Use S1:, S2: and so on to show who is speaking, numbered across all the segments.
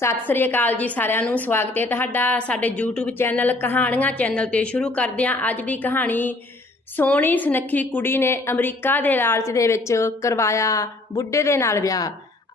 S1: ਸਤਿ ਸ੍ਰੀ ਅਕਾਲ ਜੀ ਸਾਰਿਆਂ ਨੂੰ, ਸਵਾਗਤ ਹੈ ਤੁਹਾਡਾ ਸਾਡੇ YouTube ਚੈਨਲ ਕਹਾਣੀਆਂ ਚੈਨਲ ਤੇ ਸ਼ੁਰੂ ਕਰਦੇ ਹਾਂ। ਅੱਜ ਦੀ ਕਹਾਣੀ, ਸੋਹਣੀ ਸੁਨੱਖੀ ਕੁੜੀ ਨੇ ਅਮਰੀਕਾ ਦੇ ਲਾਲਚ ਦੇ ਵਿੱਚ ਕਰਵਾਇਆ ਬੁੱਢੇ ਦੇ ਨਾਲ ਵਿਆਹ।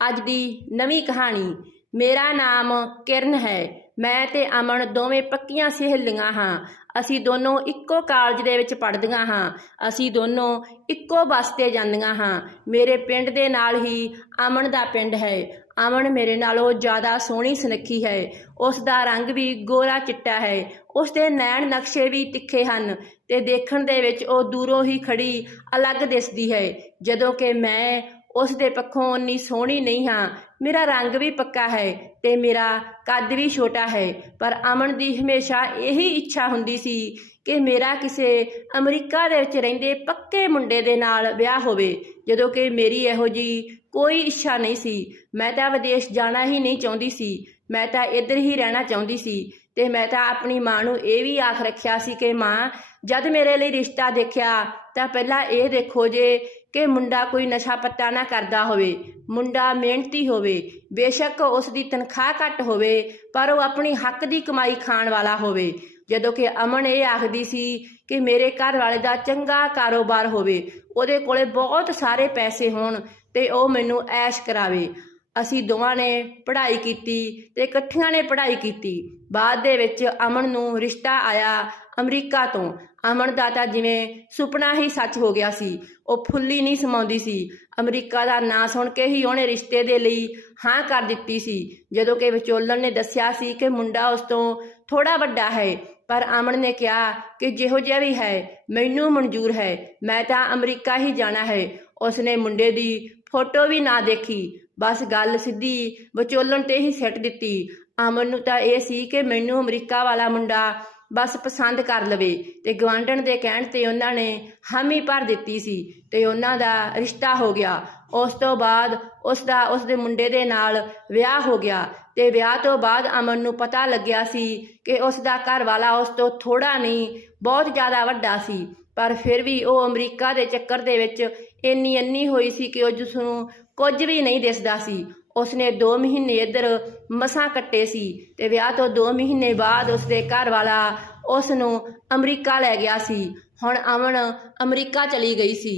S1: ਅੱਜ ਦੀ ਨਵੀਂ ਕਹਾਣੀ, ਮੇਰਾ ਨਾਮ ਕਿਰਨ ਹੈ, ਮੈਂ ਤੇ ਅਮਨ ਦੋਵੇਂ ਪੱਕੀਆਂ ਸਹੇਲੀਆਂ ਹਾਂ। ਅਸੀਂ ਦੋਨੋਂ ਇੱਕੋ ਕਾਲਜ ਦੇ ਵਿੱਚ ਪੜ੍ਹਦੀਆਂ ਹਾਂ। ਅਸੀਂ ਦੋਨੋਂ ਇੱਕੋ ਬੱਸ ਤੇ ਜਾਂਦੀਆਂ ਹਾਂ। ਮੇਰੇ ਪਿੰਡ ਦੇ ਨਾਲ ਹੀ ਅਮਨ ਦਾ ਪਿੰਡ ਹੈ। ਅਮਨ ਮੇਰੇ ਨਾਲੋਂ ਜ਼ਿਆਦਾ ਸੋਹਣੀ ਸੁਨੱਖੀ ਹੈ। ਉਸ ਦਾ ਰੰਗ ਵੀ ਗੋਰਾ ਚਿੱਟਾ ਹੈ। ਉਸ ਦੇ ਨੈਣ ਨਕਸ਼ੇ ਵੀ ਤਿੱਖੇ ਹਨ ਤੇ ਦੇਖਣ ਦੇ ਵਿੱਚ ਉਹ ਦੂਰੋਂ ਹੀ ਖੜੀ ਅਲੱਗ ਦਿਸਦੀ ਹੈ। ਜਦੋਂ ਕਿ ਮੈਂ ਉਸ ਦੇ ਪੱਖੋਂ ਉਨੀ ਸੋਹਣੀ ਨਹੀਂ ਹਾਂ। ਮੇਰਾ ਰੰਗ ਵੀ ਪੱਕਾ ਹੈ ਤੇ ਮੇਰਾ ਕੱਦ ਵੀ ਛੋਟਾ ਹੈ। ਪਰ ਅਮਨ ਦੀ ਹਮੇਸ਼ਾ ਇਹੀ ਇੱਛਾ ਹੁੰਦੀ ਸੀ ਕਿ ਮੇਰਾ ਕਿਸੇ ਅਮਰੀਕਾ ਦੇ ਵਿੱਚ ਰਹਿੰਦੇ ਪੱਕੇ ਮੁੰਡੇ ਦੇ ਨਾਲ ਵਿਆਹ ਹੋਵੇ, ਜਦੋਂ ਕਿ ਮੇਰੀ ਇਹੋ ਜੀ ਕੋਈ ਇੱਛਾ ਨਹੀਂ ਸੀ। ਮੈਂ ਤਾਂ ਵਿਦੇਸ਼ ਜਾਣਾ ਹੀ ਨਹੀਂ ਚਾਹੁੰਦੀ ਸੀ। ਮੈਂ ਤਾਂ ਇੱਧਰ ਹੀ ਰਹਿਣਾ ਚਾਹੁੰਦੀ ਸੀ ਤੇ ਮੈਂ ਤਾਂ ਆਪਣੀ ਮਾਂ ਨੂੰ ਇਹ ਵੀ ਆਖ ਰੱਖਿਆ ਸੀ ਕਿ ਮਾਂ, ਜਦ ਮੇਰੇ ਲਈ ਰਿਸ਼ਤਾ ਦੇਖਿਆ ਤਾਂ ਪਹਿਲਾਂ ਇਹ ਦੇਖੋ ਜੇ ਕਿ ਮੁੰਡਾ ਕੋਈ ਨਸ਼ਾ ਪੱਤਾ ਨਾ ਕਰਦਾ ਹੋਵੇ, ਮੁੰਡਾ ਮਿਹਨਤੀ ਹੋਵੇ, ਬੇਸ਼ੱਕ ਉਸ ਦੀ ਤਨਖਾਹ ਘੱਟ ਹੋਵੇ, ਪਰ ਉਹ ਆਪਣੀ ਹੱਕ ਦੀ ਕਮਾਈ ਖਾਣ ਵਾਲਾ ਹੋਵੇ। ਜਦੋਂ ਕਿ ਅਮਨ ਇਹ ਆਖਦੀ ਸੀ ਕਿ ਮੇਰੇ ਘਰ ਵਾਲੇ ਦਾ ਚੰਗਾ ਕਾਰੋਬਾਰ ਹੋਵੇ, ਉਹਦੇ ਕੋਲੇ ਬਹੁਤ ਸਾਰੇ ਪੈਸੇ ਹੋਣ ਤੇ ਉਹ ਮੈਨੂੰ ਐਸ਼ ਕਰਾਵੇ। ਅਸੀਂ ਦੋਵਾਂ ਨੇ ਪੜ੍ਹਾਈ ਕੀਤੀ ਤੇ ਇਕੱਠੀਆਂ ਨੇ ਪੜ੍ਹਾਈ ਕੀਤੀ। ਬਾਅਦ ਦੇ ਵਿੱਚ ਅਮਨ ਨੂੰ ਰਿਸ਼ਤਾ ਆਇਆ ਅਮਰੀਕਾ ਤੋਂ। ਅਮਨ ਦਾ ਤਾਂ ਜਿਵੇਂ ਸੁਪਨਾ ਹੀ ਸੱਚ ਹੋ ਗਿਆ ਸੀ, ਉਹ ਫੁੱਲੀ ਨਹੀਂ ਸਮਾਉਂਦੀ ਸੀ। ਅਮਰੀਕਾ ਦਾ ਨਾਂ ਸੁਣ ਕੇ ਹੀ ਉਹਨੇ ਰਿਸ਼ਤੇ ਦੇ ਲਈ ਹਾਂ ਕਰ ਦਿੱਤੀ ਸੀ। ਜਦੋਂ ਕਿ ਵਿਚੋਲਨ ਨੇ ਦੱਸਿਆ ਸੀ ਕਿ ਮੁੰਡਾ ਉਸ ਤੋਂ ਥੋੜਾ ਵੱਡਾ ਹੈ, ਪਰ ਅਮਨ ਨੇ ਕਿਹਾ ਕਿ ਜਿਹੋ ਜਿਹਾ ਵੀ ਹੈ, ਮੈਨੂੰ ਮਨਜ਼ੂਰ ਹੈ, ਮੈਂ ਤਾਂ ਅਮਰੀਕਾ ਹੀ ਜਾਣਾ ਹੈ। ਉਸਨੇ ਮੁੰਡੇ ਦੀ ਫੋਟੋ ਵੀ ਨਾ ਦੇਖੀ, ਬਸ ਗੱਲ ਸਿੱਧੀ ਵਿਚੋਲਨ ਤੇ ਹੀ ਸਿੱਟ ਦਿੱਤੀ। ਅਮਨ ਨੂੰ ਤਾਂ ਇਹ ਸੀ ਕਿ ਮੈਨੂੰ ਅਮਰੀਕਾ ਵਾਲਾ ਮੁੰਡਾ ਬਸ ਪਸੰਦ ਕਰ ਲਵੇ ਤੇ ਗਵਾਂਢਣ ਦੇ ਕਹਿਣ ਤੇ ਉਹਨਾਂ ਨੇ ਹਾਮੀ ਭਰ ਦਿੱਤੀ ਸੀ ਤੇ ਉਹਨਾਂ ਦਾ ਰਿਸ਼ਤਾ ਹੋ ਗਿਆ। ਉਸ ਤੋਂ ਬਾਅਦ ਉਸ ਦਾ ਉਸ ਦੇ ਮੁੰਡੇ ਦੇ ਨਾਲ ਵਿਆਹ ਹੋ ਗਿਆ ਤੇ ਵਿਆਹ ਤੋਂ ਬਾਅਦ ਅਮਨ ਨੂੰ ਪਤਾ ਲੱਗਿਆ ਸੀ ਕਿ ਉਸ ਦਾ ਘਰ ਵਾਲਾ ਉਸ ਤੋਂ ਥੋੜਾ ਨਹੀਂ, ਬਹੁਤ ਜ਼ਿਆਦਾ ਵੱਡਾ ਸੀ। ਪਰ ਫਿਰ ਵੀ ਉਹ ਅਮਰੀਕਾ ਦੇ ਚੱਕਰ ਦੇ ਵਿੱਚ ਇੰਨੀ ਅੰਨੀ ਹੋਈ ਸੀ ਕਿ ਉਹ ਜਿਸ ਨੂੰ ਕੁਝ ਵੀ ਨਹੀਂ ਦਿਸਦਾ ਸੀ। ਉਸਨੇ 2 ਮਹੀਨੇ ਇੱਧਰ ਮਸਾਂ ਕੱਟੇ ਸੀ ਤੇ ਵਿਆਹ ਤੋਂ 2 ਮਹੀਨੇ ਬਾਅਦ ਉਸਦੇ ਘਰ ਵਾਲਾ ਉਸ ਨੂੰ ਅਮਰੀਕਾ ਲੈ ਗਿਆ ਸੀ। ਹੁਣ ਅਮਨ ਅਮਰੀਕਾ ਚਲੀ ਗਈ ਸੀ।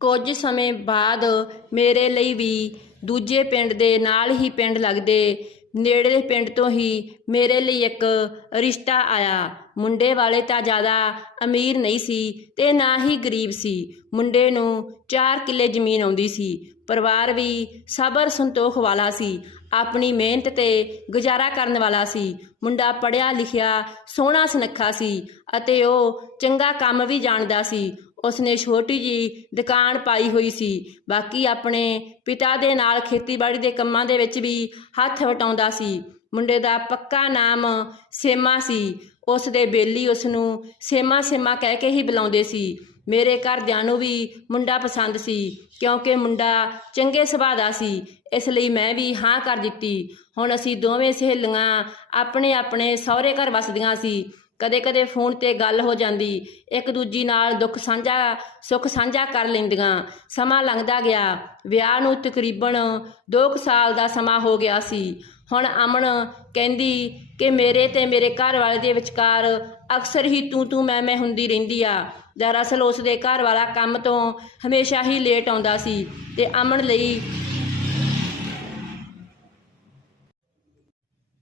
S1: ਕੁਝ ਸਮੇਂ ਬਾਅਦ ਮੇਰੇ ਲਈ ਵੀ ਦੂਜੇ ਪਿੰਡ ਦੇ ਨਾਲ ਹੀ ਪਿੰਡ ਲੱਗਦੇ ਨੇੜੇ ਦੇ ਪਿੰਡ ਤੋਂ ਹੀ ਮੇਰੇ ਲਈ ਇੱਕ ਰਿਸ਼ਤਾ ਆਇਆ। ਮੁੰਡੇ ਵਾਲੇ ਤਾਂ ਜ਼ਿਆਦਾ ਅਮੀਰ ਨਹੀਂ ਸੀ ਤੇ ਨਾ ਹੀ ਗਰੀਬ ਸੀ। ਮੁੰਡੇ ਨੂੰ 4 ਕਿੱਲੇ ਜ਼ਮੀਨ ਆਉਂਦੀ ਸੀ। ਪਰਿਵਾਰ ਵੀ ਸਬਰ ਸੰਤੋਖ ਵਾਲਾ ਸੀ, ਆਪਣੀ ਮਿਹਨਤ ਤੇ ਗੁਜ਼ਾਰਾ ਕਰਨ ਵਾਲਾ ਸੀ। ਮੁੰਡਾ ਪੜਿਆ ਲਿਖਿਆ, ਸੋਹਣਾ ਸੁਨੱਖਾ ਸੀ ਅਤੇ ਉਹ ਚੰਗਾ ਕੰਮ ਵੀ ਜਾਣਦਾ ਸੀ। ਉਸਨੇ ਛੋਟੀ ਜੀ ਦੁਕਾਨ ਪਾਈ ਹੋਈ ਸੀ। ਬਾਕੀ ਆਪਣੇ ਪਿਤਾ ਦੇ ਨਾਲ ਖੇਤੀਬਾੜੀ ਦੇ ਕੰਮਾਂ ਦੇ ਵਿੱਚ ਵੀ ਹੱਥ ਵਟਾਉਂਦਾ ਸੀ। ਮੁੰਡੇ ਦਾ ਪੱਕਾ ਨਾਮ ਸੇਮਾ ਸੀ। ਉਸ ਦੇ ਬੇਲੀ ਉਸ ਨੂੰ ਸੇਮਾ ਸੇਮਾ ਕਹਿ ਕੇ ਹੀ ਬੁਲਾਉਂਦੇ ਸੀ। ਮੇਰੇ ਘਰਦਿਆਂ ਨੂੰ ਵੀ ਮੁੰਡਾ ਪਸੰਦ ਸੀ, ਕਿਉਂਕਿ ਮੁੰਡਾ ਚੰਗੇ ਸੁਭਾਅ ਦਾ ਸੀ, ਇਸ ਲਈ ਮੈਂ ਵੀ ਹਾਂ ਕਰ ਦਿੱਤੀ। ਹੁਣ ਅਸੀਂ ਦੋਵੇਂ ਸਹੇਲੀਆਂ ਆਪਣੇ ਆਪਣੇ ਸਹੁਰੇ ਘਰ ਵਸਦੀਆਂ ਸੀ। ਕਦੇ-ਕਦੇ ਫੋਨ ਤੇ ਗੱਲ ਹੋ ਜਾਂਦੀ, ਇੱਕ ਦੂਜੀ ਨਾਲ ਦੁੱਖ ਸਾਂਝਾ, ਸੁੱਖ ਸਾਂਝਾ ਕਰ ਲੈਂਦੀਆਂ। ਸਮਾਂ ਲੰਘਦਾ ਗਿਆ, ਵਿਆਹ ਨੂੰ ਤਕਰੀਬਨ 2 ਸਾਲ ਦਾ ਸਮਾਂ ਹੋ ਗਿਆ ਸੀ। ਹੁਣ ਅਮਨ ਕਹਿੰਦੀ ਕਿ ਮੇਰੇ ਤੇ ਮੇਰੇ ਘਰ ਵਾਲੇ ਦੇ ਵਿਚਕਾਰ ਅਕਸਰ ਹੀ ਤੂੰ ਤੂੰ ਮੈਂ ਮੈਂ ਹੁੰਦੀ ਰਹਿੰਦੀ ਆ। ਦਰਅਸਲ ਉਸ ਦੇ ਘਰ ਵਾਲਾ ਕੰਮ ਤੋਂ ਹਮੇਸ਼ਾ ਹੀ ਲੇਟ ਆਉਂਦਾ ਸੀ ਤੇ ਅਮਨ ਲਈ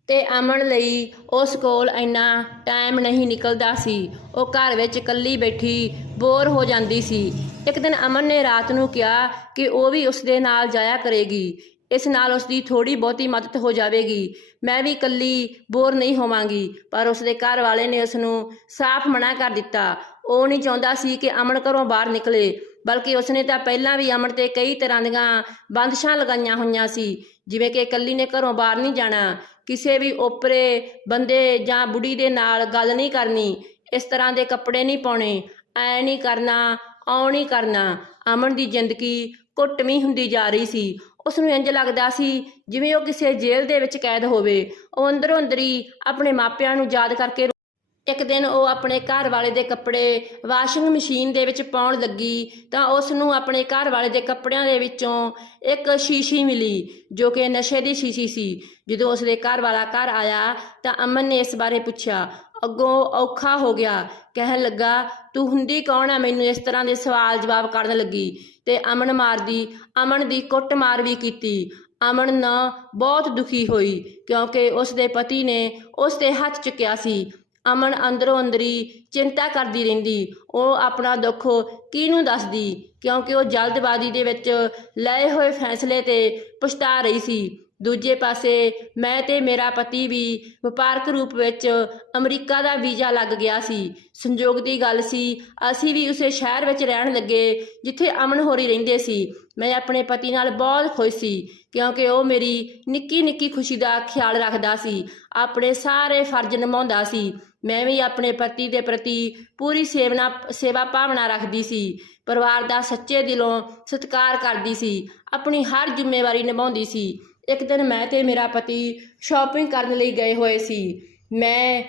S1: ਤੇ ਅਮਨ ਲਈ ਉਸ ਕੋਲ ਇੰਨਾ ਟਾਈਮ ਨਹੀਂ ਨਿਕਲਦਾ ਸੀ। ਉਹ ਘਰ ਵਿੱਚ ਇਕੱਲੀ ਬੈਠੀ ਬੋਰ ਹੋ ਜਾਂਦੀ ਸੀ। ਇੱਕ ਦਿਨ ਅਮਨ ਨੇ ਰਾਤ ਨੂੰ ਕਿਹਾ ਕਿ ਉਹ ਵੀ ਉਸ ਦੇ ਨਾਲ ਜਾਇਆ ਕਰੇਗੀ। ਇਸ ਨਾਲ ਉਸ ਦੀ ਥੋੜੀ ਬਹੁਤੀ ਮਦਦ ਹੋ ਜਾਵੇਗੀ। ਮੈਂ ਵੀ ਇਕੱਲੀ ਬੋਰ ਨਹੀਂ ਹੋਵਾਂਗੀ, ਪਰ ਉਸ ਦੇ ਘਰ ਵਾਲੇ ਨੇ ਉਸ ਨੂੰ ਸਾਫ਼ ਮਨਾ ਕਰ ਦਿੱਤਾ। ਉਹ ਨਹੀਂ ਚਾਹੁੰਦਾ ਸੀ ਕਿ ਅਮਨ ਘਰੋਂ ਬਾਹਰ ਨਿਕਲੇ, ਬਲਕਿ ਉਸਨੇ ਤਾਂ ਪਹਿਲਾਂ ਵੀ ਅਮਨ ਤੇ ਕਈ ਤਰ੍ਹਾਂ ਦੀਆਂ ਬੰਦਸ਼ਾਂ ਲਗਾਈਆਂ ਹੋਈਆਂ ਸੀ, ਜਿਵੇਂ ਕਿ ਇਕੱਲੀ ਨੇ ਘਰੋਂ ਬਾਹਰ ਨਹੀਂ ਜਾਣਾ, ਕਿਸੇ ਵੀ ਓਪਰੇ ਬੰਦੇ ਜਾਂ ਬੁੜੀ ਦੇ ਨਾਲ ਗੱਲ ਨਹੀਂ ਕਰਨੀ, ਇਸ ਤਰ੍ਹਾਂ ਦੇ ਕੱਪੜੇ ਨਹੀਂ ਪਾਉਣੇ, ਐ ਨਹੀਂ ਕਰਨਾ, ਆਉ ਨਹੀਂ ਕਰਨਾ। ਅਮਨ ਦੀ ਜ਼ਿੰਦਗੀ ਘੁੱਟਵੀਂ ਹੁੰਦੀ ਜਾ ਰਹੀ ਸੀ। ਉਸ ਨੂੰ ਇੰਜ ਲੱਗਦਾ ਸੀ ਜਿਵੇਂ ਉਹ ਕਿਸੇ ਜੇਲ੍ਹ ਦੇ ਵਿੱਚ ਕੈਦ ਹੋਵੇ। ਉਹ ਅੰਦਰੋਂ ਅੰਦਰੀ ਆਪਣੇ ਮਾਪਿਆਂ ਨੂੰ ਯਾਦ ਕਰਕੇ ਇੱਕ ਦਿਨ ਉਹ ਆਪਣੇ ਘਰ ਵਾਲੇ ਦੇ ਕੱਪੜੇ ਵਾਸ਼ਿੰਗ ਮਸ਼ੀਨ ਦੇ ਵਿੱਚ ਪਾਉਣ ਲੱਗੀ ਤਾਂ ਉਸ ਨੂੰ ਆਪਣੇ ਘਰ ਵਾਲੇ ਦੇ ਕੱਪੜਿਆਂ ਦੇ ਵਿੱਚੋਂ ਇੱਕ ਸ਼ੀਸ਼ੀ ਮਿਲੀ, ਜੋ ਕਿ ਨਸ਼ੇ ਦੀ ਸ਼ੀਸ਼ੀ ਸੀ। ਜਦੋਂ ਉਸ ਦੇ ਘਰ ਵਾਲਾ ਘਰ ਆਇਆ ਤਾਂ ਅਮਨ ਨੇ ਇਸ ਬਾਰੇ ਪੁੱਛਿਆ, ਅੱਗੋਂ ਔਖਾ ਹੋ ਗਿਆ। ਕਹਿਣ ਲੱਗਾ, ਤੂੰ ਹੁੰਦੀ ਕੌਣ ਹੈ ਮੈਨੂੰ ਇਸ ਤਰ੍ਹਾਂ ਦੇ ਸਵਾਲ ਜਵਾਬ ਕਰਨ ਲੱਗੀ ਤੇ ਅਮਨ ਮਾਰਦੀ, ਅਮਨ ਦੀ ਕੁੱਟਮਾਰ ਵੀ ਕੀਤੀ। ਅਮਨ ਨਾ ਬਹੁਤ ਦੁਖੀ ਹੋਈ, ਕਿਉਂਕਿ ਉਸ ਦੇ ਪਤੀ ਨੇ ਉਸ 'ਤੇ ਹੱਥ ਚੁੱਕਿਆ ਸੀ। ਅਮਨ ਅੰਦਰੋਂ ਅੰਦਰੀ ਚਿੰਤਾ ਕਰਦੀ ਰਹਿੰਦੀ। ਉਹ ਆਪਣਾ ਦੁੱਖ ਕਿਹਨੂੰ ਦੱਸਦੀ? ਕਿਉਂਕਿ ਉਹ ਜਲਦਬਾਜ਼ੀ ਦੇ ਵਿੱਚ ਲਏ ਹੋਏ ਫੈਸਲੇ ਤੇ ਪਛਤਾ ਰਹੀ ਸੀ। ਦੂਜੇ ਪਾਸੇ ਮੈਂ ਤੇ ਮੇਰਾ ਪਤੀ ਵੀ ਵਪਾਰਕ ਰੂਪ ਵਿੱਚ ਅਮਰੀਕਾ ਦਾ ਵੀਜ਼ਾ ਲੱਗ ਗਿਆ ਸੀ। ਸੰਯੋਗ ਦੀ ਗੱਲ ਸੀ, ਅਸੀਂ ਵੀ ਉਸੇ ਸ਼ਹਿਰ ਵਿੱਚ ਰਹਿਣ ਲੱਗੇ ਜਿੱਥੇ ਅਮਨ ਹੋਰੀ ਰਹਿੰਦੇ ਸੀ। ਮੈਂ ਆਪਣੇ ਪਤੀ ਨਾਲ ਬਹੁਤ ਖੁਸ਼ ਸੀ, ਕਿਉਂਕਿ ਉਹ ਮੇਰੀ ਨਿੱਕੀ ਨਿੱਕੀ ਖੁਸ਼ੀ ਦਾ ਖਿਆਲ ਰੱਖਦਾ ਸੀ। ਆਪਣੇ ਸਾਰੇ ਫਰਜ਼ ਨਿਭਾਉਂਦਾ ਸੀ। ਮੈਂ ਵੀ ਆਪਣੇ ਪਤੀ ਦੇ ਪ੍ਰਤੀ ਪੂਰੀ ਸੇਵਨਾ, ਸੇਵਾ ਭਾਵਨਾ ਰੱਖਦੀ ਸੀ। ਪਰਿਵਾਰ ਦਾ ਸੱਚੇ ਦਿਲੋਂ ਸਤਿਕਾਰ ਕਰਦੀ ਸੀ। ਆਪਣੀ ਹਰ ਜ਼ਿੰਮੇਵਾਰੀ ਨਿਭਾਉਂਦੀ ਸੀ। ਇੱਕ ਦਿਨ ਮੈਂ ਤੇ ਮੇਰਾ ਪਤੀ ਸ਼ਾਪਿੰਗ ਕਰਨ ਲਈ ਗਏ ਹੋਏ ਸੀ। ਮੈਂ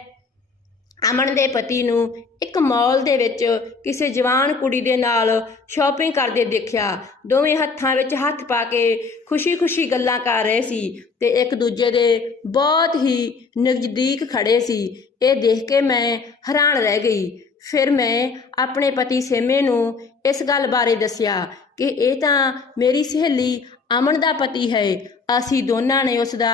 S1: ਅਮਨ ਦੇ ਪਤੀ ਨੂੰ ਇੱਕ ਮਾਲ ਦੇ ਵਿੱਚ ਕਿਸੇ ਜਵਾਨ ਕੁੜੀ ਦੇ ਨਾਲ ਸ਼ਾਪਿੰਗ ਕਰਦੇ ਦੇਖਿਆ। ਦੋਵੇਂ ਹੱਥਾਂ ਵਿੱਚ ਹੱਥ ਪਾ ਕੇ ਖੁਸ਼ੀ-ਖੁਸ਼ੀ ਗੱਲਾਂ ਕਰ ਰਹੇ ਸੀ ਤੇ ਇੱਕ ਦੂਜੇ ਦੇ ਬਹੁਤ ਹੀ ਨਜ਼ਦੀਕ ਖੜੇ ਸੀ। ਇਹ ਦੇਖ ਕੇ ਮੈਂ ਹੈਰਾਨ ਰਹਿ ਗਈ। ਫਿਰ ਮੈਂ ਆਪਣੇ ਪਤੀ ਸੇਮੇ ਨੂੰ ਇਸ ਗੱਲ ਬਾਰੇ ਦੱਸਿਆ ਕਿ ਇਹ ਤਾਂ ਮੇਰੀ ਸਹੇਲੀ ਅਮਨ ਦਾ ਪਤੀ ਹੈ। ਅਸੀਂ ਦੋਨਾਂ ਨੇ ਉਸ ਦਾ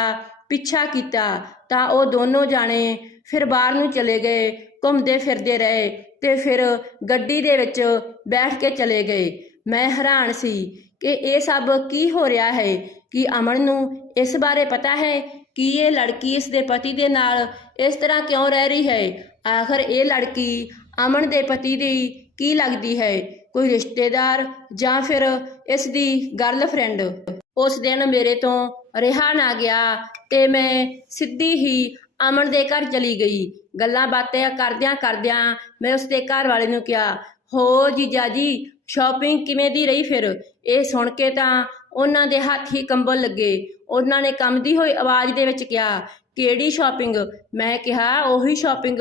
S1: ਪਿੱਛਾ ਕੀਤਾ ਤਾਂ ਉਹ ਦੋਨੋਂ ਜਾਣੇ ਫਿਰ ਬਾਹਰ ਨੂੰ ਚਲੇ ਗਏ, ਘੁੰਮਦੇ ਫਿਰਦੇ ਰਹੇ ਤੇ ਫਿਰ ਗੱਡੀ ਦੇ ਵਿੱਚ ਬੈਠ ਕੇ ਚਲੇ ਗਏ। ਮੈਂ ਹੈਰਾਨ ਸੀ ਕਿ ਇਹ ਸਭ ਕੀ ਹੋ ਰਿਹਾ ਹੈ ਕਿ ਅਮਨ ਨੂੰ ਇਸ ਬਾਰੇ ਪਤਾ ਹੈ ਕਿ ਇਹ ਲੜਕੀ ਇਸ ਦੇ ਪਤੀ ਦੇ ਨਾਲ ਇਸ ਤਰ੍ਹਾਂ ਕਿਉਂ ਰਹਿ ਰਹੀ ਹੈ? ਆਖਰ ਇਹ ਲੜਕੀ ਅਮਨ ਦੇ ਪਤੀ ਦੀ ਕੀ ਲੱਗਦੀ ਹੈ? ਕੋਈ ਰਿਸ਼ਤੇਦਾਰ ਜਾਂ ਫਿਰ ਇਸ ਦੀ ਗਰਲਫ੍ਰੈਂਡ ਉਸ ਦਿਨ ਮੇਰੇ ਤੋਂ ਰਿਹਾ ਨਾ ਗਿਆ ਤੇ ਮੈਂ ਸਿੱਧੀ ਹੀ ਅਮਨ ਦੇ ਘਰ ਚਲੀ ਗਈ। ਗੱਲਾਂ ਬਾਤਾਂ ਕਰਦਿਆਂ ਕਰਦਿਆਂ ਮੈਂ ਉਸ ਦੇ ਘਰ ਵਾਲੇ ਨੂੰ ਕਿਹਾ, ਹੋ ਜੀਜਾ ਜੀ ਸ਼ਾਪਿੰਗ ਕਿਵੇਂ ਦੀ ਰਹੀ ਫਿਰ? ਇਹ ਸੁਣ ਕੇ ਤਾਂ ਉਹਨਾਂ ਦੇ ਹੱਥ ਹੀ ਕੰਬਲ ਲੱਗੇ। ਉਹਨਾਂ ਨੇ ਕੰਬਦੀ ਹੋਈ ਆਵਾਜ਼ ਦੇ ਵਿੱਚ ਕਿਹਾ, ਕਿਹੜੀ ਸ਼ਾਪਿੰਗ ਮੈਂ ਕਿਹਾ, ਉਹੀ ਸ਼ਾਪਿੰਗ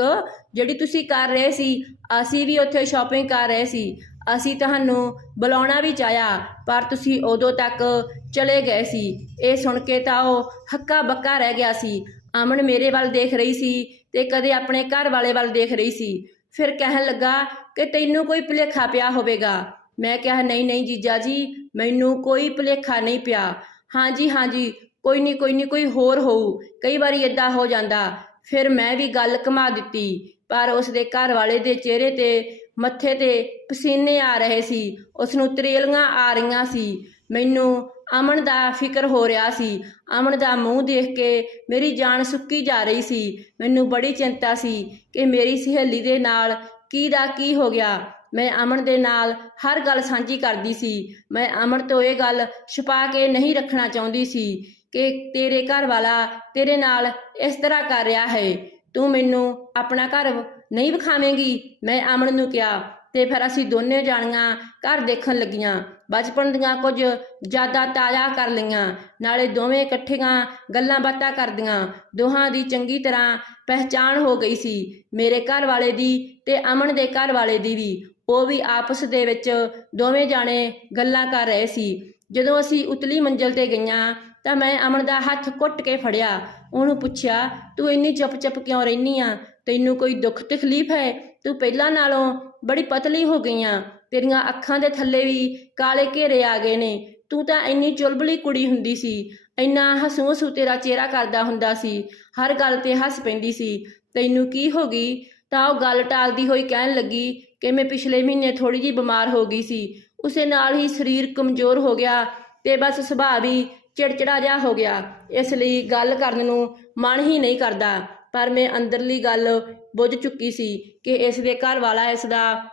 S1: ਜਿਹੜੀ ਤੁਸੀਂ ਕਰ ਰਹੇ ਸੀ। ਅਸੀਂ ਵੀ ਉੱਥੇ ਸ਼ਾਪਿੰਗ ਕਰ ਰਹੇ ਸੀ। ਅਸੀਂ ਤੁਹਾਨੂੰ ਬੁਲਾਉਣਾ ਵੀ ਚਾਹਿਆ, ਪਰ ਤੁਸੀਂ ਉਦੋਂ ਤੱਕ ਚਲੇ ਗਏ ਸੀ। ਇਹ ਸੁਣ ਕੇ ਤਾਂ ਉਹ ਹੱਕਾ ਬੱਕਾ ਰਹਿ ਗਿਆ ਸੀ। ਅਮਨ ਮੇਰੇ ਵੱਲ ਦੇਖ ਰਹੀ ਸੀ ਤੇ ਕਦੇ ਆਪਣੇ ਘਰ ਵਾਲੇ ਵੱਲ ਦੇਖ ਰਹੀ ਸੀ। ਫਿਰ ਕਹਿਣ ਲੱਗਾ ਕਿ ਤੈਨੂੰ ਕੋਈ ਭੁਲੇਖਾ ਪਿਆ ਹੋਵੇਗਾ। ਮੈਂ ਕਿਹਾ, ਨਹੀਂ ਨਹੀਂ ਜੀਜਾ ਜੀ, ਮੈਨੂੰ ਕੋਈ ਭੁਲੇਖਾ ਨਹੀਂ ਪਿਆ। ਹਾਂਜੀ ਹਾਂਜੀ, ਕੋਈ ਨਹੀਂ ਕੋਈ ਨਹੀਂ ਕੋਈ ਹੋਰ ਹੋਊ। ਕਈ ਵਾਰੀ ਇਦਾਂ ਹੋ ਜਾਂਦਾ। ਫਿਰ ਮੈਂ ਵੀ ਗੱਲ ਕਮਾ ਦਿੱਤੀ, ਪਰ ਉਸ ਦੇ ਘਰ ਵਾਲੇ ਦੇ ਚਿਹਰੇ ਤੇ ਮੱਥੇ ਤੇ ਪਸੀਨੇ ਆ ਰਹੇ ਸੀ। ਉਸ ਨੂੰ ਤਰੇਲੀਆਂ ਆ ਰਹੀਆਂ ਸੀ। ਮੈਨੂੰ ਅਮਨ ਦਾ ਫਿਕਰ ਹੋ ਰਿਹਾ ਸੀ। ਅਮਨ ਦਾ ਮੂੰਹ ਦੇਖ ਕੇ ਮੇਰੀ ਜਾਨ ਸੁੱਕੀ ਜਾ ਰਹੀ ਸੀ। ਮੈਨੂੰ ਬੜੀ ਚਿੰਤਾ ਸੀ ਕਿ ਮੇਰੀ ਸਹੇਲੀ ਦੇ ਨਾਲ ਕੀ ਦਾ ਕੀ ਹੋ ਗਿਆ। ਮੈਂ ਅਮਨ ਦੇ ਨਾਲ ਹਰ ਗੱਲ ਸਾਂਝੀ ਕਰਦੀ ਸੀ। ਮੈਂ ਅਮਨ ਤੋਂ ਇਹ ਗੱਲ ਛੁਪਾ ਕੇ ਨਹੀਂ ਰੱਖਣਾ ਚਾਹੁੰਦੀ ਸੀ ਕਿ ਤੇਰੇ ਘਰ ਵਾਲਾ ਤੇਰੇ ਨਾਲ ਇਸ ਤਰ੍ਹਾਂ ਕਰ ਰਿਹਾ ਹੈ। ਤੂੰ ਮੈਨੂੰ ਆਪਣਾ ਘਰ ਨਹੀਂ ਵਿਖਾਵੇਂਗੀ, ਮੈਂ ਅਮਨ ਨੂੰ ਕਿਹਾ। ਤੇ ਫਿਰ ਅਸੀਂ ਦੋਨੇ ਜਾਣੀਆਂ ਘਰ ਦੇਖਣ ਲੱਗੀਆਂ। ਬਚਪਨ ਦੀਆਂ ਕੁਝ ਜ਼ਿਆਦਾ ਤਾਜ਼ਾ ਕਰ ਲਈਆਂ। ਨਾਲੇ ਦੋਵੇਂ ਇਕੱਠੀਆਂ ਗੱਲਾਂ ਬਾਤਾਂ ਕਰਦੀਆਂ। ਦੋਹਾਂ ਦੀ ਚੰਗੀ ਤਰ੍ਹਾਂ ਪਹਿਚਾਣ ਹੋ ਗਈ ਸੀ। ਮੇਰੇ ਘਰ ਵਾਲੇ ਦੀ ਤੇ ਅਮਨ ਦੇ ਘਰ ਵਾਲੇ ਦੀ ਵੀ। ਉਹ ਵੀ ਆਪਸ ਦੇ ਵਿੱਚ ਦੋਵੇਂ ਜਾਣੇ ਗੱਲਾਂ ਕਰ ਰਹੇ ਸੀ। ਜਦੋਂ ਅਸੀਂ ਉਤਲੀ ਮੰਜ਼ਲ ਤੇ ਗਈਆਂ ਤਾਂ ਮੈਂ ਅਮਨ ਦਾ ਹੱਥ ਕੁੱਟ ਕੇ ਫੜਿਆ। ਉਹਨੂੰ ਪੁੱਛਿਆ, ਤੂੰ ਇੰਨੀ ਚੁੱਪ-ਚੁੱਪ ਕਿਉਂ ਰਹਿਨੀ ਆ? ਤੈਨੂੰ ਕੋਈ ਦੁੱਖ ਤਕਲੀਫ ਹੈ? ਤੂੰ ਪਹਿਲਾਂ ਨਾਲੋਂ ਬੜੀ ਪਤਲੀ ਹੋ ਗਈ ਆ। ਤੇਰੀਆਂ ਅੱਖਾਂ ਦੇ ਥੱਲੇ ਵੀ ਕਾਲੇ ਘੇਰੇ ਆ ਗਏ ਨੇ। ਤੂੰ ਤਾਂ ਇੰਨੀ ਚੁਲਬਲੀ ਕੁੜੀ ਹੁੰਦੀ ਸੀ। ਇੰਨਾ ਹਸੂ ਹਸੂ ਤੇਰਾ ਚਿਹਰਾ ਕਰਦਾ ਹੁੰਦਾ ਸੀ। ਹਰ ਗੱਲ ਤੇ ਹੱਸ ਪੈਂਦੀ ਸੀ। ਤੈਨੂੰ ਕੀ ਹੋ ਗਈ? ਤਾਂ ਉਹ ਗੱਲ ਟਾਲਦੀ ਹੋਈ ਕਹਿਣ ਲੱਗੀ ਕਿ ਮੈਂ ਪਿਛਲੇ ਮਹੀਨੇ ਥੋੜੀ ਜੀ ਬਿਮਾਰ ਹੋ ਗਈ ਸੀ। ਉਸੇ ਨਾਲ ਹੀ ਸਰੀਰ ਕਮਜ਼ੋਰ ਹੋ ਗਿਆ ਤੇ ਬਸ ਸੁਭਾਅ ਵੀ ਚਿੜਚਿੜਾ ਜਿਹਾ ਹੋ ਗਿਆ। ਇਸ ਲਈ ਗੱਲ ਕਰਨ ਨੂੰ ਮਨ ਹੀ ਨਹੀਂ ਕਰਦਾ। ਪਰ ਮੈਂ ਅੰਦਰਲੀ ਗੱਲ ਬੁੱਝ ਚੁੱਕੀ ਸੀ ਕਿ ਇਸ ਦੇ ਘਰ ਵਾਲਾ ਇਸ ਦਾ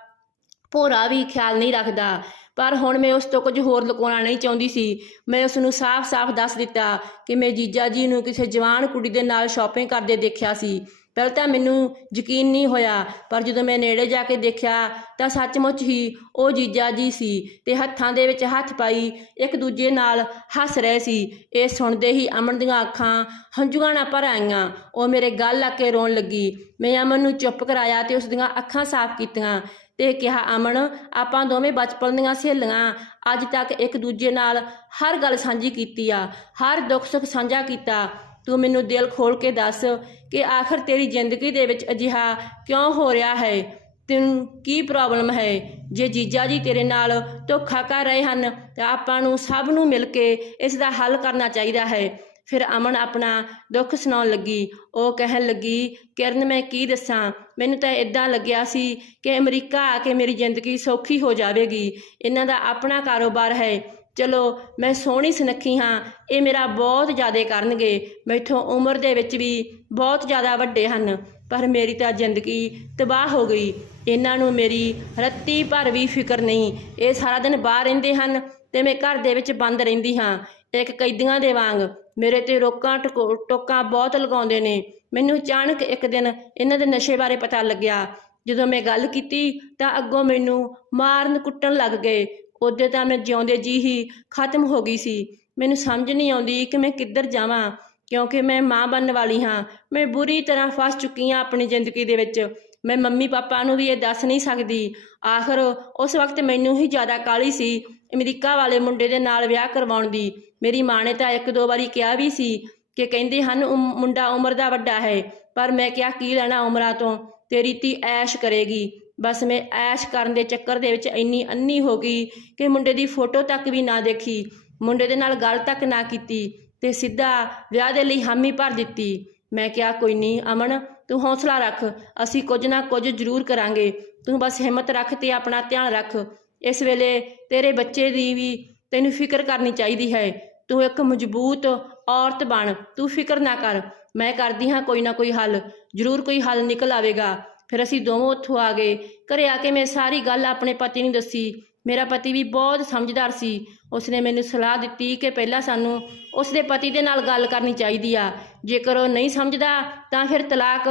S1: ਭੋਰਾ ਵੀ ਖਿਆਲ ਨਹੀਂ ਰੱਖਦਾ। ਪਰ ਹੁਣ ਮੈਂ ਉਸ ਤੋਂ ਕੁਝ ਹੋਰ ਲੁਕਾਉਣਾ ਨਹੀਂ ਚਾਹੁੰਦੀ ਸੀ। ਮੈਂ ਉਸ ਨੂੰ ਸਾਫ਼-ਸਾਫ਼ ਦੱਸ ਦਿੱਤਾ ਕਿ ਮੈਂ ਜੀਜਾ ਜੀ ਨੂੰ ਕਿਸੇ ਜਵਾਨ ਕੁੜੀ ਦੇ ਨਾਲ ਸ਼ਾਪਿੰਗ ਕਰਦੇ ਦੇਖਿਆ ਸੀ। ਪਹਿਲਾਂ ਤਾਂ ਮੈਨੂੰ ਯਕੀਨ ਨਹੀਂ ਹੋਇਆ, ਪਰ ਜਦੋਂ ਮੈਂ ਨੇੜੇ ਜਾ ਕੇ ਦੇਖਿਆ ਤਾਂ ਸੱਚਮੁੱਚ ਹੀ ਉਹ ਜੀਜਾ ਜੀ ਸੀ ਤੇ ਹੱਥਾਂ ਦੇ ਵਿੱਚ ਹੱਥ ਪਾਈ ਇੱਕ ਦੂਜੇ ਨਾਲ ਹੱਸ ਰਹੇ ਸੀ। ਇਹ ਸੁਣਦੇ ਹੀ ਅਮਨ ਦੀਆਂ ਅੱਖਾਂ ਹੰਝੂਆਂ ਨਾਲ ਭਰ ਆਈਆਂ। ਉਹ ਮੇਰੇ ਗੱਲ ਲਾ ਕੇ ਰੋਣ ਲੱਗੀ। ਮੈਂ ਅਮਨ ਨੂੰ ਚੁੱਪ ਕਰਾਇਆ ਤੇ ਉਸ ਦੀਆਂ ਅੱਖਾਂ ਸਾਫ਼ ਕੀਤੀਆਂ ਤੇ ਕਿਹਾ, ਅਮਨ, ਆਪਾਂ ਦੋਵੇਂ ਬਚਪਨ ਦੀਆਂ ਸਹੇਲੀਆਂ। ਅੱਜ ਤੱਕ ਇੱਕ ਦੂਜੇ ਨਾਲ ਹਰ ਗੱਲ ਸਾਂਝੀ ਕੀਤੀ ਆ, ਹਰ ਦੁੱਖ ਸੁੱਖ ਸਾਂਝਾ ਕੀਤਾ। ਤੂੰ ਮੈਨੂੰ ਦਿਲ ਖੋਲ ਕੇ ਦੱਸ ਕਿ ਆਖਰ ਤੇਰੀ ਜ਼ਿੰਦਗੀ ਦੇ ਵਿੱਚ ਅਜਿਹਾ ਕਿਉਂ ਹੋ ਰਿਹਾ ਹੈ? ਤੈਨੂੰ ਕੀ ਪ੍ਰੋਬਲਮ ਹੈ? ਜੇ ਜੀਜਾ ਜੀ ਤੇਰੇ ਨਾਲ ਧੋਖਾ ਕਰ ਰਹੇ ਹਨ, ਤਾਂ ਆਪਾਂ ਨੂੰ ਸਭ ਨੂੰ ਮਿਲ ਕੇ ਇਸ ਦਾ ਹੱਲ ਕਰਨਾ ਚਾਹੀਦਾ ਹੈ। ਫਿਰ ਅਮਨ ਆਪਣਾ ਦੁੱਖ ਸੁਣਾਉਣ ਲੱਗੀ। ਉਹ ਕਹਿਣ ਲੱਗੀ, ਕਿਰਨ, ਮੈਂ ਕੀ ਦੱਸਾਂ? ਮੈਨੂੰ ਤਾਂ ਇਦਾਂ ਲੱਗਿਆ ਸੀ ਕਿ ਅਮਰੀਕਾ ਆ ਕੇ ਮੇਰੀ ਜ਼ਿੰਦਗੀ ਸੌਖੀ ਹੋ ਜਾਵੇਗੀ। ਇਹਨਾਂ ਦਾ ਆਪਣਾ ਕਾਰੋਬਾਰ ਹੈ। ਚਲੋ, ਮੈਂ ਸੋਹਣੀ ਸੁਨੱਖੀ ਹਾਂ, ਇਹ ਮੇਰਾ ਬਹੁਤ ਜ਼ਿਆਦਾ ਕਰਨਗੇ। ਮੈਥੋਂ ਉਮਰ ਦੇ ਵਿੱਚ ਵੀ ਬਹੁਤ ਜ਼ਿਆਦਾ ਵੱਡੇ ਹਨ, ਪਰ ਮੇਰੀ ਤਾਂ ਜ਼ਿੰਦਗੀ ਤਬਾਹ ਹੋ ਗਈ। ਇਹਨਾਂ ਨੂੰ ਮੇਰੀ ਰੱਤੀ ਭਰ ਵੀ ਫਿਕਰ ਨਹੀਂ। ਇਹ ਸਾਰਾ ਦਿਨ ਬਾਹਰ ਰਹਿੰਦੇ ਹਨ ਤੇ ਮੈਂ ਘਰ ਦੇ ਵਿੱਚ ਬੰਦ ਰਹਿੰਦੀ ਹਾਂ। ਇੱਕ ਕੈਦੀਆਂ ਦੇ ਵਾਂਗ ਮੇਰੇ ਤੇ ਰੋਕਾਂ ਟਕੋ- ਟੋਕਾਂ ਬਹੁਤ ਲਗਾਉਂਦੇ ਨੇ। ਮੈਨੂੰ ਅਚਾਨਕ ਇੱਕ ਦਿਨ ਇਹਨਾਂ ਦੇ ਨਸ਼ੇ ਬਾਰੇ ਪਤਾ ਲੱਗਿਆ। ਜਦੋਂ ਮੈਂ ਗੱਲ ਕੀਤੀ ਤਾਂ ਅੱਗੋਂ ਮੈਨੂੰ ਮਾਰਨ ਕੁੱਟਣ ਲੱਗ ਗਏ। ਉਹਦੇ ਤਾਂ ਮੈਂ ਜਿਉਂਦੇ ਜੀ ਹੀ ਖਤਮ ਹੋ ਗਈ ਸੀ। ਮੈਨੂੰ ਸਮਝ ਨਹੀਂ ਆਉਂਦੀ ਕਿ ਮੈਂ ਕਿੱਧਰ ਜਾਵਾਂ, ਕਿਉਂਕਿ ਮੈਂ ਮਾਂ ਬਣਨ ਵਾਲੀ ਹਾਂ। ਮੈਂ ਬੁਰੀ ਤਰ੍ਹਾਂ ਫਸ ਚੁੱਕੀ ਹਾਂ ਆਪਣੀ ਜ਼ਿੰਦਗੀ ਦੇ ਵਿੱਚ। ਮੈਂ ਮੰਮੀ ਪਾਪਾ ਨੂੰ ਵੀ ਇਹ ਦੱਸ ਨਹੀਂ ਸਕਦੀ। ਆਖਰ ਉਸ ਵਕਤ ਮੈਨੂੰ ਹੀ ਜ਼ਿਆਦਾ ਕਾਲੀ ਸੀ ਅਮਰੀਕਾ ਵਾਲੇ ਮੁੰਡੇ ਦੇ ਨਾਲ ਵਿਆਹ ਕਰਵਾਉਣ ਦੀ। ਮੇਰੀ ਮਾਂ ਨੇ ਤਾਂ ਇੱਕ ਦੋ ਵਾਰੀ ਕਿਹਾ ਵੀ ਸੀ ਕਿ ਕਹਿੰਦੇ ਹਨ, ਉਮ- ਮੁੰਡਾ ਉਮਰ ਦਾ ਵੱਡਾ ਹੈ, ਪਰ ਮੈਂ ਕਿਹਾ, ਕੀ ਲੈਣਾ ਉਮਰਾਂ ਤੋਂ? ਤੇਰੀ ਧੀ ਐਸ਼ ਕਰੇਗੀ। ਬਸ ਮੈਂ ਐਸ਼ ਕਰਨ ਦੇ ਚੱਕਰ ਦੇ ਵਿੱਚ ਇੰਨੀ ਅੰਨੀ ਹੋ ਗਈ ਕਿ ਮੁੰਡੇ ਦੀ ਫੋਟੋ ਤੱਕ ਵੀ ਨਾ ਦੇਖੀ, ਮੁੰਡੇ ਦੇ ਨਾਲ ਗੱਲ ਤੱਕ ਨਾ ਕੀਤੀ ਤੇ ਸਿੱਧਾ ਵਿਆਹ ਦੇ ਲਈ ਹਾਮੀ ਭਰ ਦਿੱਤੀ। ਮੈਂ ਕਿਹਾ, ਕੋਈ ਨਹੀਂ ਅਮਨ, ਤੂੰ ਹੌਸਲਾ ਰੱਖ, ਅਸੀਂ ਕੁਝ ਨਾ ਕੁਝ ਜ਼ਰੂਰ ਕਰਾਂਗੇ। ਤੂੰ ਬਸ ਹਿੰਮਤ ਰੱਖ ਤੇ ਆਪਣਾ ਧਿਆਨ ਰੱਖ। ਇਸ ਵੇਲੇ ਤੇਰੇ ਬੱਚੇ ਦੀ ਵੀ ਤੈਨੂੰ ਫਿਕਰ ਕਰਨੀ ਚਾਹੀਦੀ ਹੈ। ਤੂੰ ਇੱਕ ਮਜ਼ਬੂਤ ਔਰਤ ਬਣ, ਤੂੰ ਫਿਕਰ ਨਾ ਕਰ। ਮੈਂ ਕਰਦੀ ਹਾਂ ਕੋਈ ਨਾ ਕੋਈ ਹੱਲ, ਜ਼ਰੂਰ ਕੋਈ ਹੱਲ ਨਿਕਲ ਆਵੇਗਾ। ਫਿਰ ਅਸੀਂ ਦੋਵੇਂ ਉੱਥੋਂ ਆ ਗਏ। ਘਰੇ ਆ ਕੇ ਮੈਂ ਸਾਰੀ ਗੱਲ ਆਪਣੇ ਪਤੀ ਨੂੰ ਦੱਸੀ। ਮੇਰਾ ਪਤੀ ਵੀ ਬਹੁਤ ਸਮਝਦਾਰ ਸੀ। ਉਸਨੇ ਮੈਨੂੰ ਸਲਾਹ ਦਿੱਤੀ ਕਿ ਪਹਿਲਾਂ ਸਾਨੂੰ ਉਸਦੇ ਪਤੀ ਦੇ ਨਾਲ ਗੱਲ ਕਰਨੀ ਚਾਹੀਦੀ ਆ। ਜੇਕਰ ਉਹ ਨਹੀਂ ਸਮਝਦਾ, ਤਾਂ ਫਿਰ ਤਲਾਕ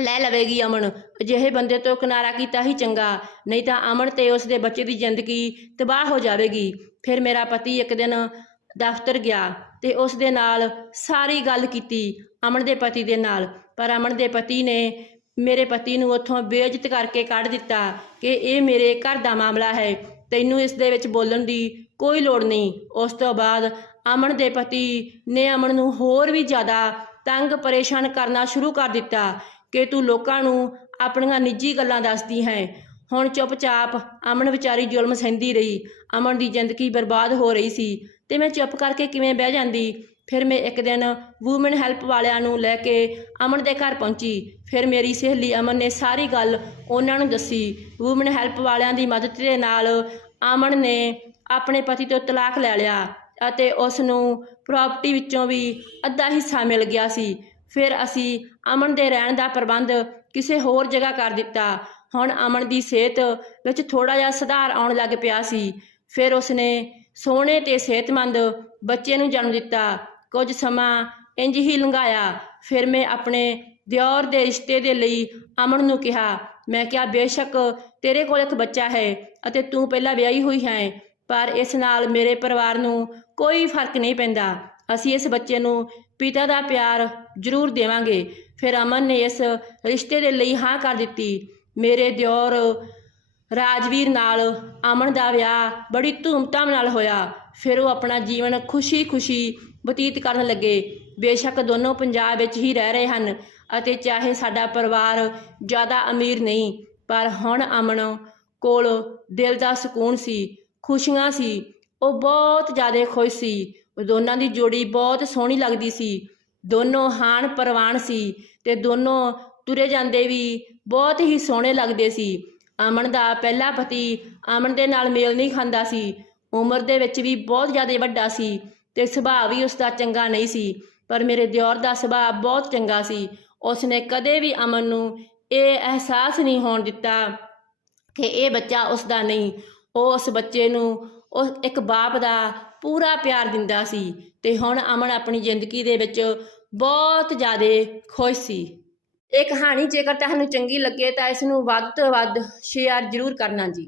S1: ਲੈ ਲਵੇਗੀ ਅਮਨ। ਅਜਿਹੇ ਬੰਦੇ ਤੋਂ ਕਿਨਾਰਾ ਕੀਤਾ ਹੀ ਚੰਗਾ। ਨਹੀਂ ਤਾਂ ਅਮਨ ਤੇ ਉਸਦੇ ਬੱਚੇ ਦੀ ਜ਼ਿੰਦਗੀ ਤਬਾਹ ਹੋ ਜਾਵੇਗੀ। ਫਿਰ ਮੇਰਾ ਪਤੀ ਇੱਕ ਦਿਨ ਦਫ਼ਤਰ ਗਿਆ ਤੇ ਉਸ ਦੇ ਨਾਲ ਸਾਰੀ ਗੱਲ ਕੀਤੀ ਅਮਨ ਦੇ ਪਤੀ ਦੇ ਨਾਲ। ਪਰ ਅਮਨ ਦੇ ਪਤੀ ਨੇ ਮੇਰੇ ਪਤੀ ਨੂੰ ਉੱਥੋਂ ਬੇਇੱਜ਼ਤ ਕਰਕੇ ਕੱਢ ਦਿੱਤਾ ਕਿ ਇਹ ਮੇਰੇ ਘਰ ਦਾ ਮਾਮਲਾ ਹੈ। ਤੈਨੂੰ ਇਸ ਦੇ ਵਿੱਚ ਬੋਲਣ ਦੀ ਕੋਈ ਲੋੜ ਨਹੀਂ। ਉਸ ਤੋਂ ਬਾਅਦ ਅਮਨ ਦੇ ਪਤੀ ਨੇ ਅਮਨ ਨੂੰ ਹੋਰ ਵੀ ਜ਼ਿਆਦਾ ਤੰਗ ਪਰੇਸ਼ਾਨ ਕਰਨਾ ਸ਼ੁਰੂ ਕਰ ਦਿੱਤਾ ਕਿ ਤੂੰ ਲੋਕਾਂ ਨੂੰ ਆਪਣੀਆਂ ਨਿੱਜੀ ਗੱਲਾਂ ਦੱਸਦੀ ਹੈ। ਹੁਣ ਚੁੱਪਚਾਪ ਅਮਨ ਵਿਚਾਰੀ ਜ਼ੁਲਮ ਸਹਿੰਦੀ ਰਹੀ। ਅਮਨ ਦੀ ਜ਼ਿੰਦਗੀ ਬਰਬਾਦ ਹੋ ਰਹੀ ਸੀ ਤੇ ਮੈਂ ਚੁੱਪ ਕਰਕੇ ਕਿਵੇਂ ਬਹਿ ਜਾਂਦੀ? ਫਿਰ ਮੈਂ ਇੱਕ ਦਿਨ ਵੂਮਨ ਹੈਲਪ ਵਾਲਿਆਂ ਨੂੰ ਲੈ ਕੇ ਅਮਨ ਦੇ ਘਰ ਪਹੁੰਚੀ। ਫਿਰ ਮੇਰੀ ਸਹੇਲੀ ਅਮਨ ਨੇ ਸਾਰੀ ਗੱਲ ਉਹਨਾਂ ਨੂੰ ਦੱਸੀ। ਵੂਮਨ ਹੈਲਪ ਵਾਲਿਆਂ ਦੀ ਮਦਦ ਦੇ ਨਾਲ ਅਮਨ ਨੇ ਆਪਣੇ ਪਤੀ ਤੋਂ ਤਲਾਕ ਲੈ ਲਿਆ ਅਤੇ ਉਸ ਨੂੰ ਪ੍ਰਾਪਰਟੀ ਵਿੱਚੋਂ ਵੀ ਅੱਧਾ ਹਿੱਸਾ ਮਿਲ ਗਿਆ ਸੀ। ਫਿਰ ਅਸੀਂ ਅਮਨ ਦੇ ਰਹਿਣ ਦਾ ਪ੍ਰਬੰਧ ਕਿਸੇ ਹੋਰ ਜਗ੍ਹਾ ਕਰ ਦਿੱਤਾ। ਹੁਣ ਅਮਨ ਦੀ ਸਿਹਤ ਵਿੱਚ ਥੋੜਾ ਜਿਹਾ ਸੁਧਾਰ ਆਉਣ ਲੱਗ ਪਿਆ ਸੀ। ਫਿਰ ਉਸਨੇ ਸੋਹਣੇ ਤੇ ਸਿਹਤਮੰਦ ਬੱਚੇ ਨੂੰ ਜਨਮ ਦਿੱਤਾ। ਕੁਝ ਸਮਾਂ ਇੰਜ ਹੀ ਲੰਘਾਇਆ। ਫਿਰ ਮੈਂ ਆਪਣੇ ਦਿਓਰ ਦੇ ਰਿਸ਼ਤੇ ਦੇ ਲਈ ਅਮਨ ਨੂੰ ਕਿਹਾ, ਮੈਂ ਕਿਹਾ, ਬੇਸ਼ੱਕ ਤੇਰੇ ਕੋਲ ਇੱਕ ਬੱਚਾ ਹੈ ਅਤੇ ਤੂੰ ਪਹਿਲਾਂ ਵਿਆਹੀ ਹੋਈ ਹੈ, ਪਰ ਇਸ ਨਾਲ ਮੇਰੇ ਪਰਿਵਾਰ ਨੂੰ ਕੋਈ ਫ਼ਰਕ ਨਹੀਂ ਪੈਂਦਾ। ਅਸੀਂ ਇਸ ਬੱਚੇ ਨੂੰ ਪਿਤਾ ਦਾ ਪਿਆਰ ਜ਼ਰੂਰ ਦੇਵਾਂਗੇ। ਫਿਰ ਅਮਨ ਨੇ ਇਸ ਰਿਸ਼ਤੇ ਦੇ ਲਈ ਹਾਂ ਕਰ ਦਿੱਤੀ। ਮੇਰੇ ਦਿਓਰ ਰਾਜਵੀਰ ਨਾਲ ਅਮਨ ਦਾ ਵਿਆਹ ਬੜੀ ਧੂਮਧਾਮ ਨਾਲ ਹੋਇਆ। ਫਿਰ ਉਹ ਆਪਣਾ ਜੀਵਨ ਖੁਸ਼ੀ-ਖੁਸ਼ੀ ਬਤੀਤ ਕਰਨ ਲੱਗੇ। ਬੇਸ਼ੱਕ ਦੋਨੋਂ ਪੰਜਾਬ ਵਿੱਚ ਹੀ ਰਹਿ ਰਹੇ ਹਨ ਅਤੇ ਚਾਹੇ ਸਾਡਾ ਪਰਿਵਾਰ ਜ਼ਿਆਦਾ ਅਮੀਰ ਨਹੀਂ, ਪਰ ਹੁਣ ਅਮਨ ਕੋਲ ਦਿਲ ਦਾ ਸਕੂਨ ਸੀ, ਖੁਸ਼ੀਆਂ ਸੀ, ਉਹ ਬਹੁਤ ਜ਼ਿਆਦਾ ਖੁਸ਼ ਸੀ। ਦੋਨਾਂ ਦੀ ਜੋੜੀ ਬਹੁਤ ਸੋਹਣੀ ਲੱਗਦੀ ਸੀ। ਦੋਨੋਂ ਹਾਨ ਪਰਵਾਨ ਸੀ ਤੇ ਦੋਨੋਂ ਤੁਰੇ ਜਾਂਦੇ ਵੀ ਬਹੁਤ ਹੀ ਸੋਹਣੇ ਲੱਗਦੇ ਸੀ। ਅਮਨ ਦਾ ਪਹਿਲਾ ਪਤੀ ਅਮਨ ਦੇ ਨਾਲ ਮੇਲ ਨਹੀਂ ਖਾਂਦਾ ਸੀ। ਉਮਰ ਦੇ ਵਿੱਚ ਵੀ ਬਹੁਤ ਜ਼ਿਆਦਾ ਵੱਡਾ ਸੀ। ਤੇ ਸੁਭਾਅ ਵੀ ਉਸ ਦਾ ਚੰਗਾ ਨਹੀਂ ਸੀ, ਪਰ ਮੇਰੇ ਦਿਓਰ ਦਾ ਸੁਭਾਅ ਬਹੁਤ ਚੰਗਾ ਸੀ। ਉਸ ਨੇ ਕਦੇ ਵੀ ਅਮਨ ਨੂੰ ਇਹ ਅਹਿਸਾਸ ਨਹੀਂ ਹੋਣ ਦਿੱਤਾ ਕਿ ਇਹ ਬੱਚਾ ਉਸ ਦਾ ਨਹੀਂ। ਉਹ ਉਸ ਬੱਚੇ ਨੂੰ ਉਹ ਇੱਕ ਬਾਪ ਦਾ ਪੂਰਾ ਪਿਆਰ ਦਿੰਦਾ ਸੀ ਤੇ ਹੁਣ ਅਮਨ ਆਪਣੀ ਜ਼ਿੰਦਗੀ ਦੇ ਵਿੱਚ ਬਹੁਤ ਜ਼ਿਆਦਾ ਖੁਸ਼ ਸੀ। ਇਹ ਕਹਾਣੀ ਜੇਕਰ ਤੁਹਾਨੂੰ ਚੰਗੀ ਲੱਗੇ ਤਾਂ ਇਸ ਨੂੰ ਵੱਧ ਤੋਂ ਵੱਧ ਸ਼ੇਅਰ ਜ਼ਰੂਰ ਕਰਨਾ ਜੀ।